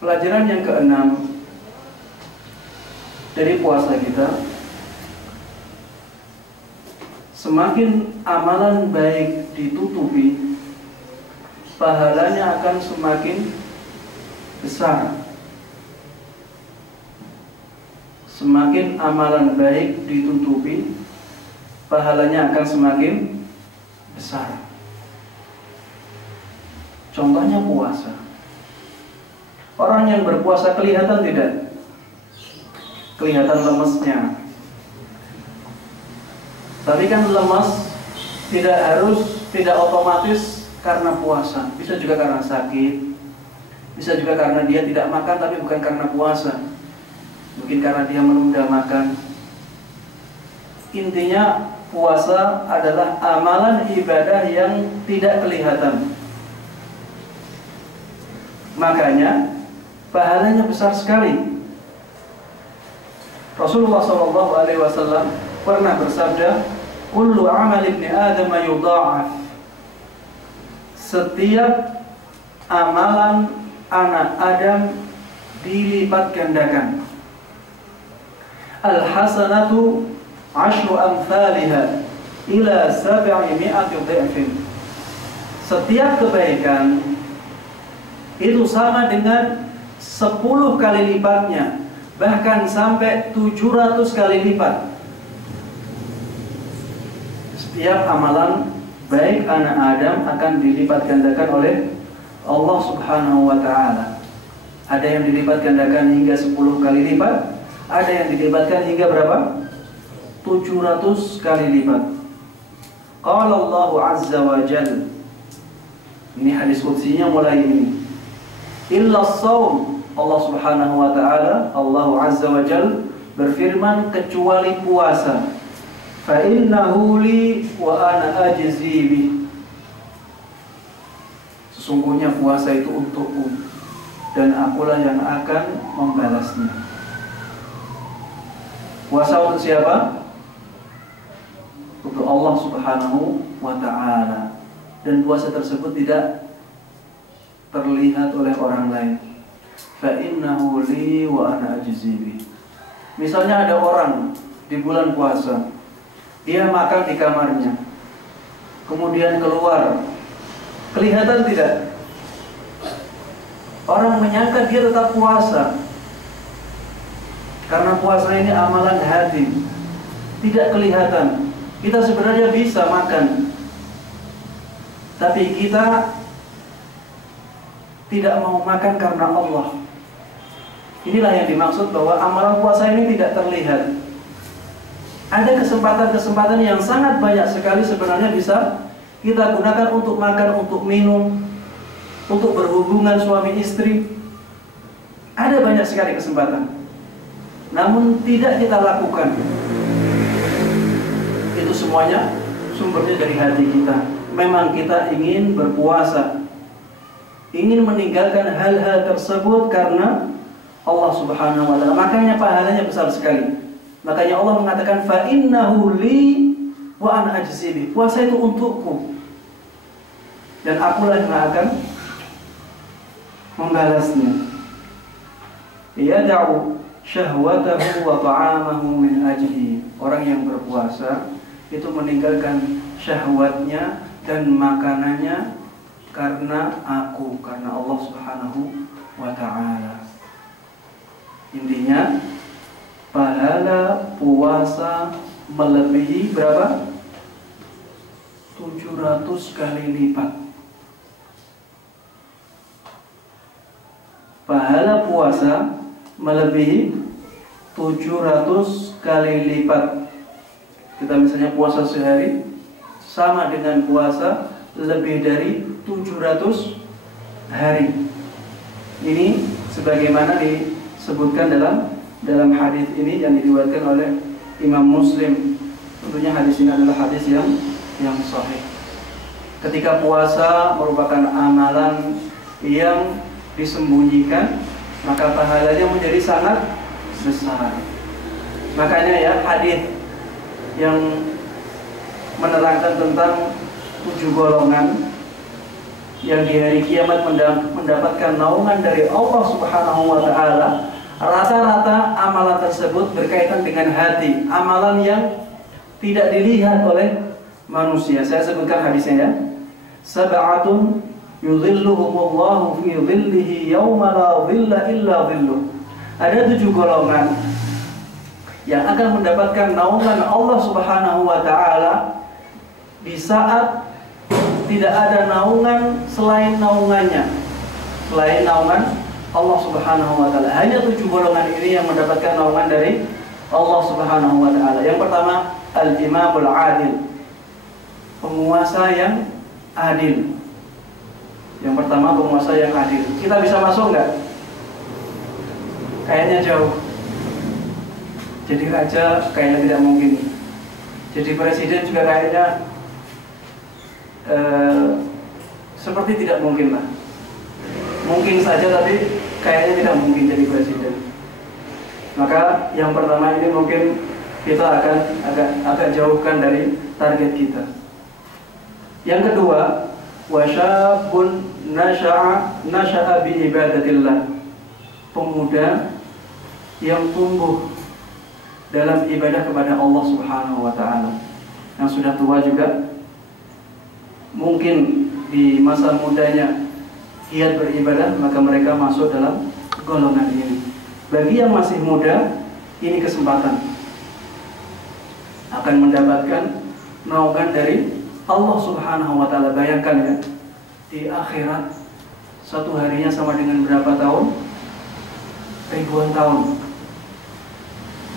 Pelajaran yang keenam dari puasa kita, semakin amalan baik ditutupi, pahalanya akan semakin besar. Semakin amalan baik ditutupi, pahalanya akan semakin besar. Contohnya puasa. Orang yang berpuasa kelihatan tidak? Kelihatan lemesnya. Tapi kan lemas tidak otomatis karena puasa. Bisa juga karena sakit. Bisa juga karena dia tidak makan tapi bukan karena puasa. Mungkin karena dia menunda makan. Intinya puasa adalah amalan ibadah yang tidak kelihatan. Makanya pahalanya besar sekali. Rasulullah SAW pernah bersabda, "Kullu amal ibni Adam yudha'af." Setiap amalan anak Adam dilipat gandakan. Al-hasanatu 'ashru amthaliha ila 700 dha'fin. Setiap kebaikan itu sama dengan 10 kali lipatnya, bahkan sampai 700 kali lipat. Setiap amalan baik anak Adam akan dilipat gandakan oleh Allah Subhanahu wa ta'ala. Ada yang dilipat gandakan hingga 10 kali lipat, ada yang dilipatkan hingga berapa? 700 kali lipat. Qala Allah Azza wa Jalla. Ini hadis qudsinya mulai ini. Illa as-shaum. Allah Subhanahu wa ta'ala, Allah Azza wa Jalla berfirman, kecuali puasa. Fa innahu li wa ana ajzi bih. Sesungguhnya puasa itu untukku dan akulah yang akan membalasnya. Puasa untuk siapa? Untuk Allah Subhanahu wa ta'ala. Dan puasa tersebut tidak terlihat oleh orang lain. Fa innahu li wa ana ajzi bih. Misalnya ada orang di bulan puasa, dia makan di kamarnya, kemudian keluar, kelihatan tidak? Orang menyangka dia tetap puasa, karena puasa ini amalan hati, tidak kelihatan. Kita sebenarnya bisa makan, tapi kita tidak mau makan karena Allah. Inilah yang dimaksud bahwa amalan puasa ini tidak terlihat. Ada kesempatan-kesempatan yang sangat banyak sekali sebenarnya bisa kita gunakan untuk makan, untuk minum, untuk berhubungan suami istri. Ada banyak sekali kesempatan, namun tidak kita lakukan. Itu semuanya sumbernya dari hati kita. Memang kita ingin berpuasa, ingin meninggalkan hal-hal tersebut karena Allah Subhanahu wa ta'ala. Makanya pahalanya besar sekali. Makanya Allah mengatakan fa innahu li wa ana ajzi bih. Puasa itu untukku dan akulah yang akan membalasnya. Yada'u syahwatahu wa ta'amahu min ajli. Orang yang berpuasa itu meninggalkan syahwatnya dan makanannya karena aku, karena Allah Subhanahu wa ta'ala. Intinya pahala puasa melebihi berapa? 700 kali lipat. Pahala puasa melebihi 700 kali lipat. Kita misalnya puasa sehari sama dengan puasa lebih dari 700 hari. Ini sebagaimana disebutkan dalam hadis ini yang diriwayatkan oleh Imam Muslim. Tentunya hadis ini adalah hadis yang sahih. Ketika puasa merupakan amalan yang disembunyikan, maka pahalanya menjadi sangat besar. Makanya ya, hadis yang menerangkan tentang 7 golongan yang di hari kiamat mendapatkan naungan dari Allah Subhanahu wa Ta'ala, rata-rata amalan tersebut berkaitan dengan hati, amalan yang tidak dilihat oleh manusia. Saya sebutkan hadisnya ya. Sab'atun yudhilluhumullahu fi dhillihi yawma la dhilla illa dhilluh. Ada 7 golongan yang akan mendapatkan naungan Allah Subhanahu wa Ta'ala di saat tidak ada naungan selain naungannya, selain naungan Allah Subhanahu wa Ta'ala. Hanya 7 golongan ini yang mendapatkan naungan dari Allah Subhanahu wa Ta'ala. Yang pertama, al-imamul adil, penguasa yang adil. Yang pertama, penguasa yang adil. Kita bisa masuk nggak? Kayaknya jauh. Jadi raja kayaknya tidak mungkin. Jadi presiden juga kayaknya seperti tidak mungkin lah. Mungkin saja tapi kayaknya tidak mungkin jadi presiden. Maka yang pertama ini mungkin kita akan agak jauhkan dari target kita. Yang kedua, wasyabun nasha'a bi ibadatillah, pemuda yang tumbuh dalam ibadah kepada Allah Subhanahu wa Ta'ala. Yang sudah tua juga mungkin di masa mudanya giat beribadah, maka mereka masuk dalam golongan ini. Bagi yang masih muda, ini kesempatan akan mendapatkan naungan dari Allah Subhanahu wa Ta'ala. Bayangkan ya, di akhirat satu harinya sama dengan berapa tahun? Ribuan tahun.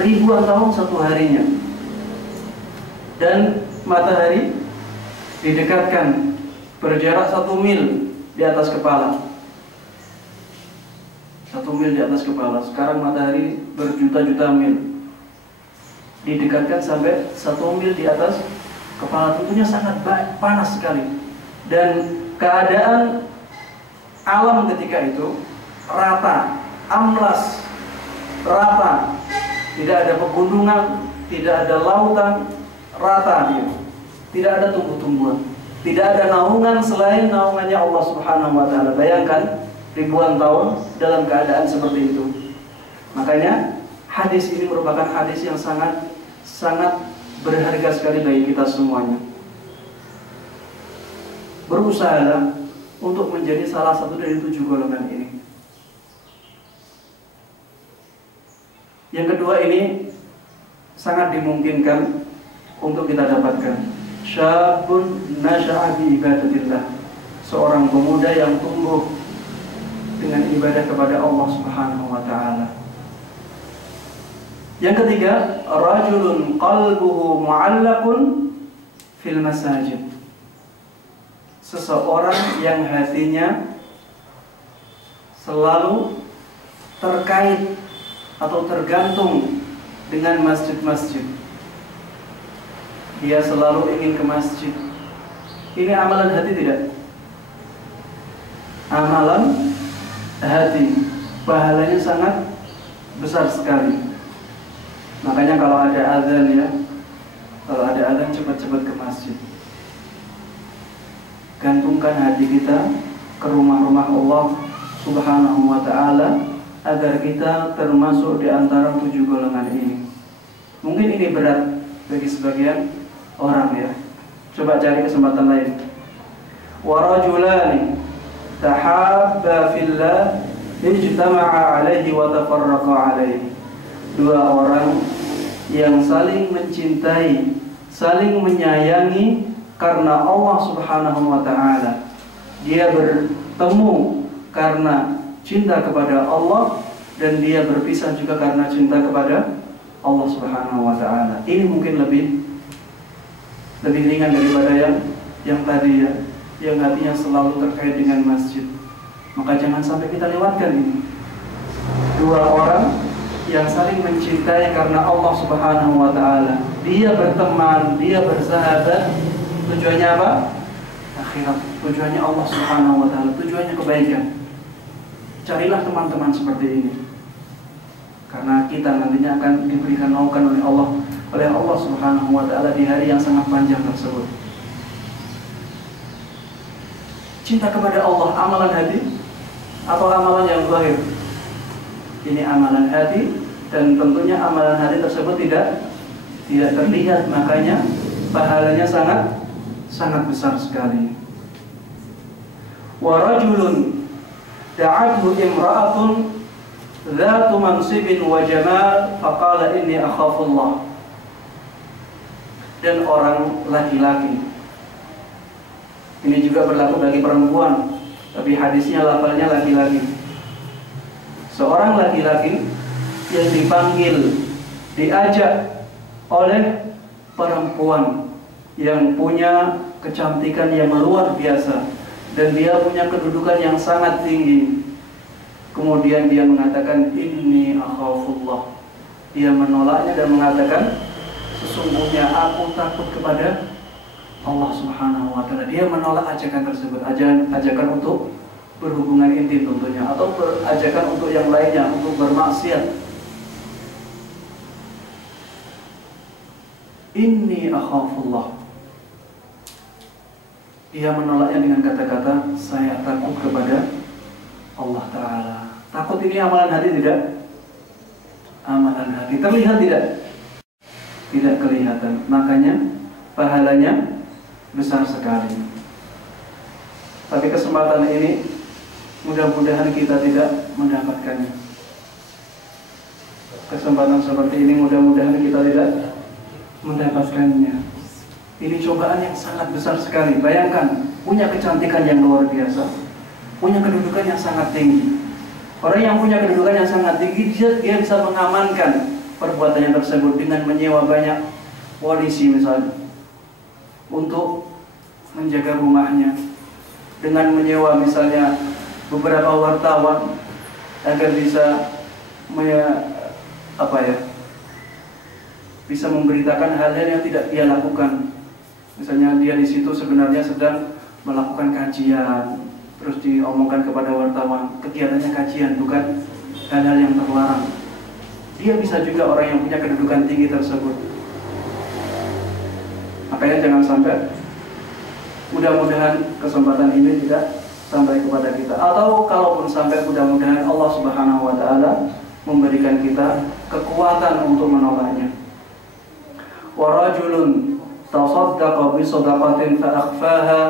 Ribuan tahun satu harinya. Dan matahari didekatkan berjarak 1 mil di atas kepala. 1 mil di atas kepala. Sekarang matahari berjuta-juta mil, didekatkan sampai 1 mil di atas kepala. Tentunya sangat panas sekali. Dan keadaan alam ketika itu rata, amlas, rata. Tidak ada pegunungan, tidak ada lautan, rata dia. Tidak ada tumbuh-tumbuhan, tidak ada naungan selain naungannya Allah Subhanahu wa Ta'ala. Bayangkan ribuan tahun dalam keadaan seperti itu. Makanya hadis ini merupakan hadis yang sangat berharga sekali bagi kita semuanya. Berusahalah untuk menjadi salah satu dari 7 golongan ini. Yang kedua ini sangat dimungkinkan untuk kita dapatkan. Syabun nasha'a bi ibadatillah, seorang pemuda yang tumbuh dengan ibadah kepada Allah Subhanahu wa Ta'ala. Yang ketiga, rajulun qalbuhu mu'allaqun fil masajid, seseorang yang hatinya selalu terkait atau tergantung dengan masjid-masjid. Dia selalu ingin ke masjid. Ini amalan hati tidak? Amalan hati, pahalanya sangat besar sekali. Makanya kalau ada azan ya, kalau ada azan cepat-cepat ke masjid. Gantungkan hati kita ke rumah-rumah Allah Subhanahu wa Ta'ala, agar kita termasuk di antara 7 golongan ini. Mungkin ini berat bagi sebagian orang ya. Coba cari kesempatan lain. Wa rajulani tahabba fillah ijtama'a alaihi wa tafarraqa alaihi. 2 orang yang saling mencintai, saling menyayangi karena Allah Subhanahu wa Ta'ala. Dia bertemu karena cinta kepada Allah, dan dia berpisah juga karena cinta kepada Allah Subhanahu wa Ta'ala. Ini mungkin lebih ringan daripada yang tadi ya, yang hatinya selalu terkait dengan masjid. Maka jangan sampai kita lewatkan ini. 2 orang yang saling mencintai karena Allah Subhanahu wa Ta'ala. Dia berteman, dia bersahabat. Tujuannya apa? Akhirat. Tujuannya Allah Subhanahu wa Ta'ala. Tujuannya kebaikan. Carilah teman-teman seperti ini, karena kita nantinya akan diberikan naungan oleh Allah Subhanahu wa Ta'ala di hari yang sangat panjang tersebut. Cinta kepada Allah, amalan hati atau amalan yang zahir? Ini amalan hati, dan tentunya amalan hati tersebut tidak terlihat, makanya pahalanya sangat besar sekali. Wa rajulun da'athu imra'atun dzatu mansibin wa jamal faqala inni akhafullah. Dan orang laki-laki, ini juga berlaku bagi perempuan, tapi hadisnya lafalnya laki-laki. Seorang laki-laki yang dipanggil, diajak oleh perempuan yang punya kecantikan yang luar biasa dan dia punya kedudukan yang sangat tinggi. Kemudian dia mengatakan inni akhafullah. Dia menolaknya dan mengatakan sesungguhnya aku takut kepada Allah Subhanahu wa ta'ala. Dia menolak ajakan tersebut, ajakan untuk berhubungan intim tentunya, atau ajakan untuk yang lainnya, untuk bermaksiat. Inni akhafullah. Dia menolaknya dengan kata-kata saya takut kepada Allah Ta'ala. Takut ini amalan hati tidak? Amalan hati. Terlihat tidak? Tidak kelihatan. Makanya pahalanya besar sekali. Tapi kesempatan ini mudah-mudahan kita tidak mendapatkannya. Kesempatan seperti ini mudah-mudahan kita tidak mendapatkannya. Ini cobaan yang sangat besar sekali. Bayangkan, punya kecantikan yang luar biasa, punya kedudukan yang sangat tinggi. Orang yang punya kedudukan yang sangat tinggi, dia bisa mengamankan perbuatannya tersebut dengan menyewa banyak polisi misalnya untuk menjaga rumahnya, dengan menyewa misalnya beberapa wartawan agar bisa bisa memberitakan hal-hal yang tidak dia lakukan. Misalnya dia di situ sebenarnya sedang melakukan kajian, terus diomongkan kepada wartawan kegiatannya kajian, bukan hal-hal yang terlarang. Dia bisa juga orang yang punya kedudukan tinggi tersebut. Makanya jangan sampai, mudah-mudahan kesempatan ini tidak sampai kepada kita. Atau kalaupun sampai, mudah-mudahan Allah Subhanahu wa ta'ala memberikan kita kekuatan untuk menolaknya. Wa rajulun tasaddaqa bi shadaqatin fa akhfaha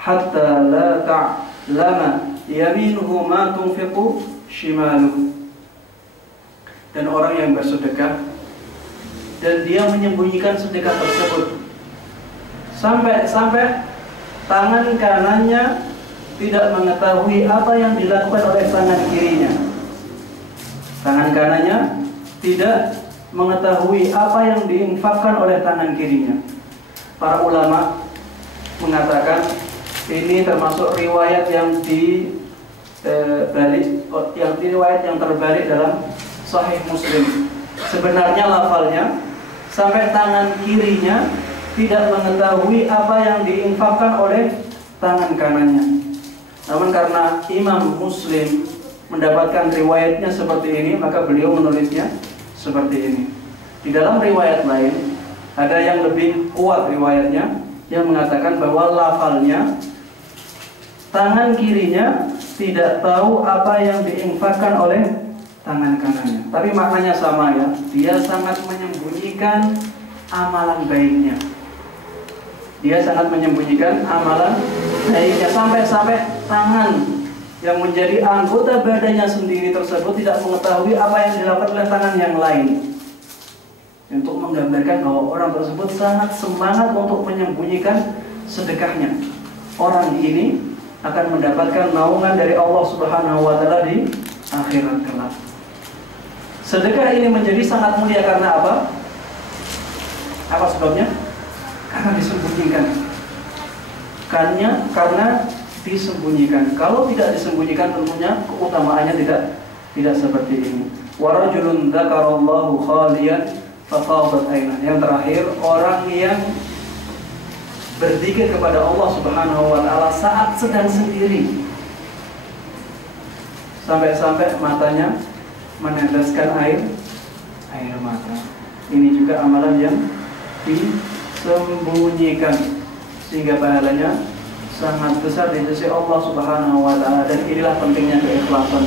hatta la ta'lama yaminuhu ma tunfiqu shimaluhu. Dan orang yang bersedekah dan dia menyembunyikan sedekah tersebut sampai tangan kanannya tidak mengetahui apa yang dilakukan oleh tangan kirinya. Tangan kanannya tidak mengetahui apa yang diinfakkan oleh tangan kirinya. Para ulama mengatakan ini termasuk riwayat yang riwayat yang terbalik dalam Sahih Muslim. Sebenarnya lafalnya sampai tangan kirinya tidak mengetahui apa yang diinfakkan oleh tangan kanannya. Namun karena Imam Muslim mendapatkan riwayatnya seperti ini, maka beliau menulisnya seperti ini. Di dalam riwayat lain ada yang lebih kuat riwayatnya yang mengatakan bahwa lafalnya tangan kirinya tidak tahu apa yang diinfakkan oleh tangan kanannya. Tapi maknanya sama ya. Dia sangat menyembunyikan amalan baiknya. Dia sangat menyembunyikan amalan baiknya sampai tangan yang menjadi anggota badannya sendiri tersebut tidak mengetahui apa yang dilakukan oleh tangan yang lain. Untuk menggambarkan bahwa orang tersebut sangat semangat untuk menyembunyikan sedekahnya. Orang ini akan mendapatkan naungan dari Allah Subhanahu wa ta'ala di akhirat kelak. Sedekah ini menjadi sangat mulia karena apa? Apa sebabnya? Karena disembunyikan. Karena disembunyikan. Kalau tidak disembunyikan tentunya keutamaannya tidak seperti ini. Wa rajulun dzakarallahu khaliyan fafadat ainah. Yang terakhir, orang yang berzikir kepada Allah Subhanahu wa ta'ala saat sedang sendiri sampai matanya meneteskan air mata. Ini juga amalan yang disembunyikan sehingga pahalanya sangat besar di sisi Allah Subhanahu wa taala, dan inilah pentingnya keikhlasan.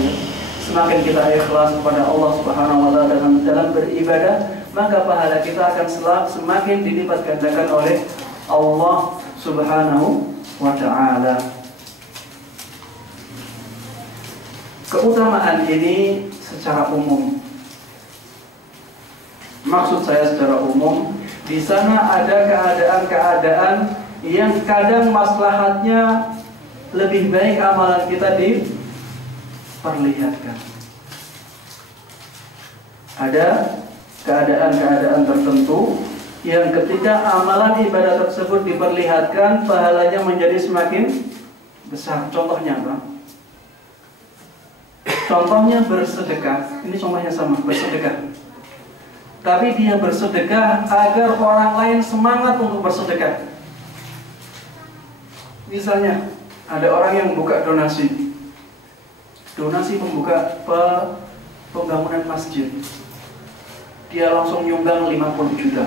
Semakin kita ikhlas kepada Allah Subhanahu wa taala dalam beribadah, maka pahala kita akan semakin dilipat gandakan oleh Allah Subhanahu wa taala. Keutamaan ini secara umum. Maksud saya secara umum, di sana ada keadaan-keadaan yang kadang maslahatnya lebih baik amalan kita diperlihatkan. Ada keadaan-keadaan tertentu yang ketika amalan ibadah tersebut diperlihatkan, pahalanya menjadi semakin besar. Contohnya apa? Contohnya bersedekah. Ini contohnya sama, bersedekah. Tapi dia bersedekah agar orang lain semangat untuk bersedekah. Misalnya, ada orang yang buka donasi membuka pembangunan masjid. Dia langsung nyumbang 50 juta.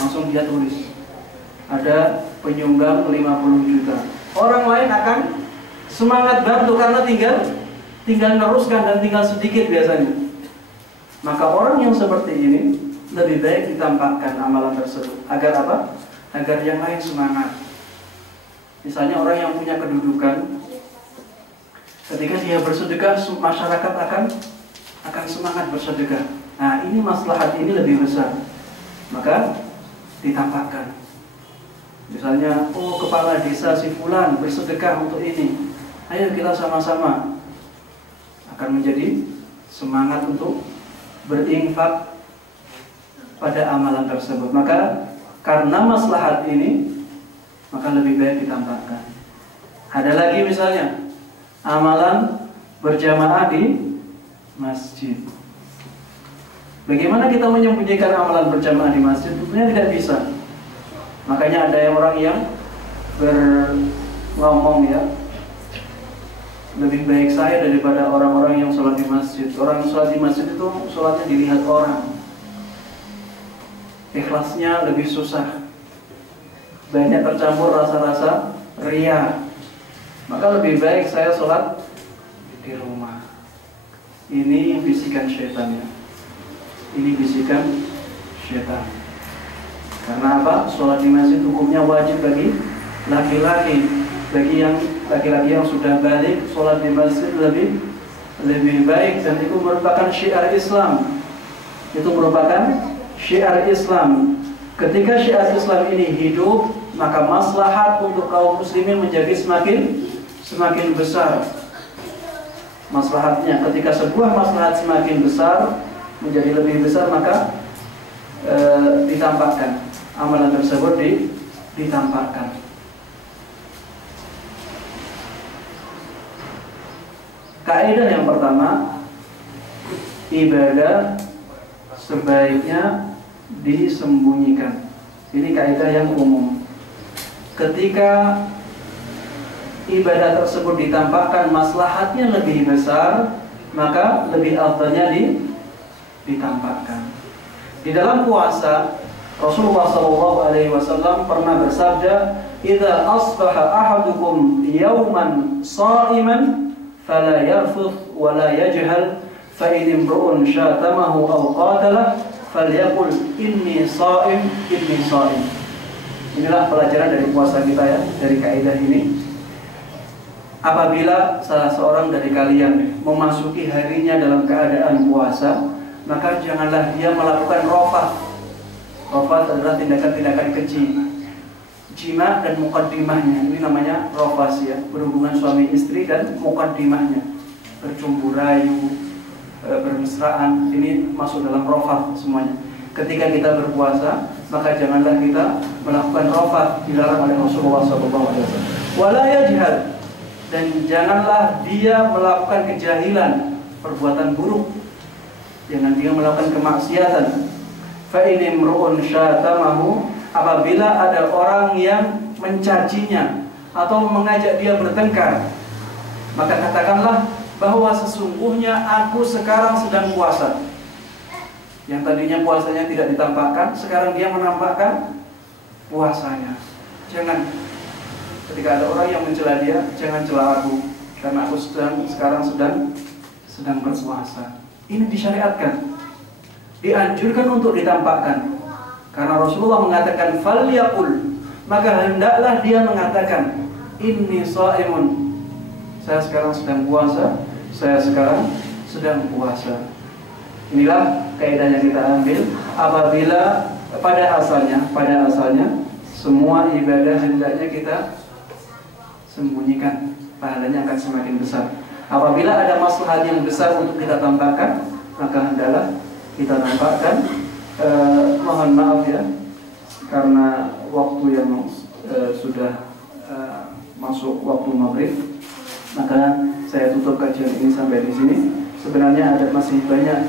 Langsung dia tulis, ada penyumbang 50 juta. Orang lain akan semangat bantu karena tinggal neruskan dan tinggal sedikit biasanya. Maka orang yang seperti ini lebih baik ditampakkan amalan tersebut. Agar apa? Agar yang lain semangat. Misalnya orang yang punya kedudukan, ketika dia bersedekah, masyarakat akan semangat bersedekah. Nah, ini maslahat ini lebih besar, maka ditampakkan. Misalnya, kepala desa si fulan bersedekah untuk ini, ayo kita sama-sama, akan menjadi semangat untuk berinfak pada amalan tersebut. Maka karena maslahat ini, maka lebih baik ditampakkan. Ada lagi misalnya amalan berjamaah di masjid. Bagaimana kita menyembunyikan amalan berjamaah di masjid? Tentunya tidak bisa. Makanya ada orang yang ngomong ya, lebih baik saya daripada orang-orang yang sholat di masjid. Orang sholat di masjid itu sholatnya dilihat orang, ikhlasnya lebih susah, banyak tercampur rasa-rasa riya. Maka lebih baik saya sholat di rumah. Ini bisikan syaitan ya. Ini bisikan syaitan. Karena apa? Sholat di masjid hukumnya wajib bagi laki-laki. Bagi yang laki-laki yang sudah balik, sholat di masjid lebih baik, dan itu merupakan syiar Islam. Itu merupakan syiar Islam. Ketika syiar Islam ini hidup, maka maslahat untuk kaum muslimin menjadi semakin besar. Maslahatnya, ketika sebuah maslahat semakin besar, menjadi lebih besar, maka ditampakkan amalan tersebut ditampakkan. Kaidah yang pertama, ibadah sebaiknya disembunyikan. Ini kaidah yang umum. Ketika ibadah tersebut ditampakkan, maslahatnya lebih besar, maka lebih afdalnya ditampakkan. Di dalam puasa, Rasulullah SAW pernah bersabda, "Idza asbaha ahadukum yawman sha'iman fala yarfuth wa la yajhal, fa in imru'un syatamahu aw qatalah falyaqul inni sha'im, inni sha'im." Inilah pelajaran dari puasa kita ya, dari kaidah ini. Apabila salah seorang dari kalian memasuki harinya dalam keadaan puasa, maka janganlah dia melakukan rafath. Rafath adalah tindakan-tindakan keji, jima dan muqaddimahnya. Ini namanya rafath ya, berhubungan suami istri dan muqaddimahnya, bercumbu rayu, bermesraan. Ini masuk dalam rafath semuanya. Ketika kita berpuasa, maka janganlah kita melakukan rafath, dilarang oleh Rasulullah SAW. Wala yajhal, dan janganlah dia melakukan kejahilan, perbuatan buruk. Jangan dia melakukan kemaksiatan. Fa in imru'un syatamahu, apabila ada orang yang mencacinya atau mengajak dia bertengkar, maka katakanlah bahwa sesungguhnya aku sekarang sedang puasa. Yang tadinya puasanya tidak ditampakkan, sekarang dia menampakkan puasanya. Jangan. Ketika ada orang yang mencela dia, jangan cela aku, karena aku sekarang sedang berpuasa. Ini disyariatkan, dianjurkan untuk ditampakkan. Karena Rasulullah mengatakan falyaqul, maka hendaklah dia mengatakan inni shaimun, saya sekarang sedang puasa, saya sekarang sedang puasa. Inilah kaidah yang kita ambil apabila pada asalnya semua ibadah hendaknya kita sembunyikan, pahalanya akan semakin besar. Apabila ada maslahat yang besar untuk kita tampakkan, maka hendaklah kita tampakkan. Mohon maaf ya, karena waktu yang sudah masuk waktu maghrib, maka saya tutup kajian ini sampai di sini. Sebenarnya ada masih banyak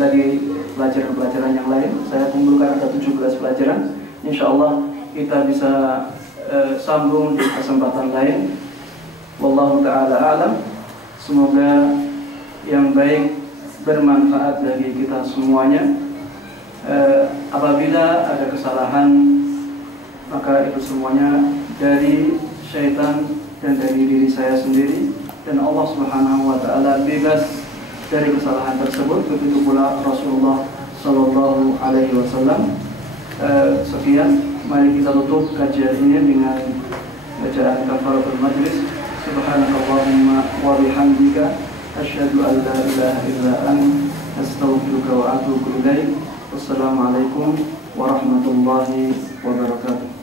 lagi pelajaran-pelajaran yang lain. Saya kumpulkan ada 17 pelajaran. Insya Allah kita bisa sambung di kesempatan lain. Wallahu ta'ala a'lam. Semoga yang baik bermanfaat bagi kita semuanya. Apabila ada kesalahan, maka itu semuanya dari syaitan dan dari diri saya sendiri, dan Allah Subhanahu wa ta'ala bebas dari kesalahan tersebut. Begitu pula Rasulullah sallallahu alaihi wasallam. Sekian, mari kita tutup kajian ini dengan bacaan kafaratul majlis. Subhanakallahumma wa bihamdika asyhadu an la ilaha illa anta astaghfiruka wa atubu ilaik. Wassalamualaikum warahmatullahi wabarakatuh.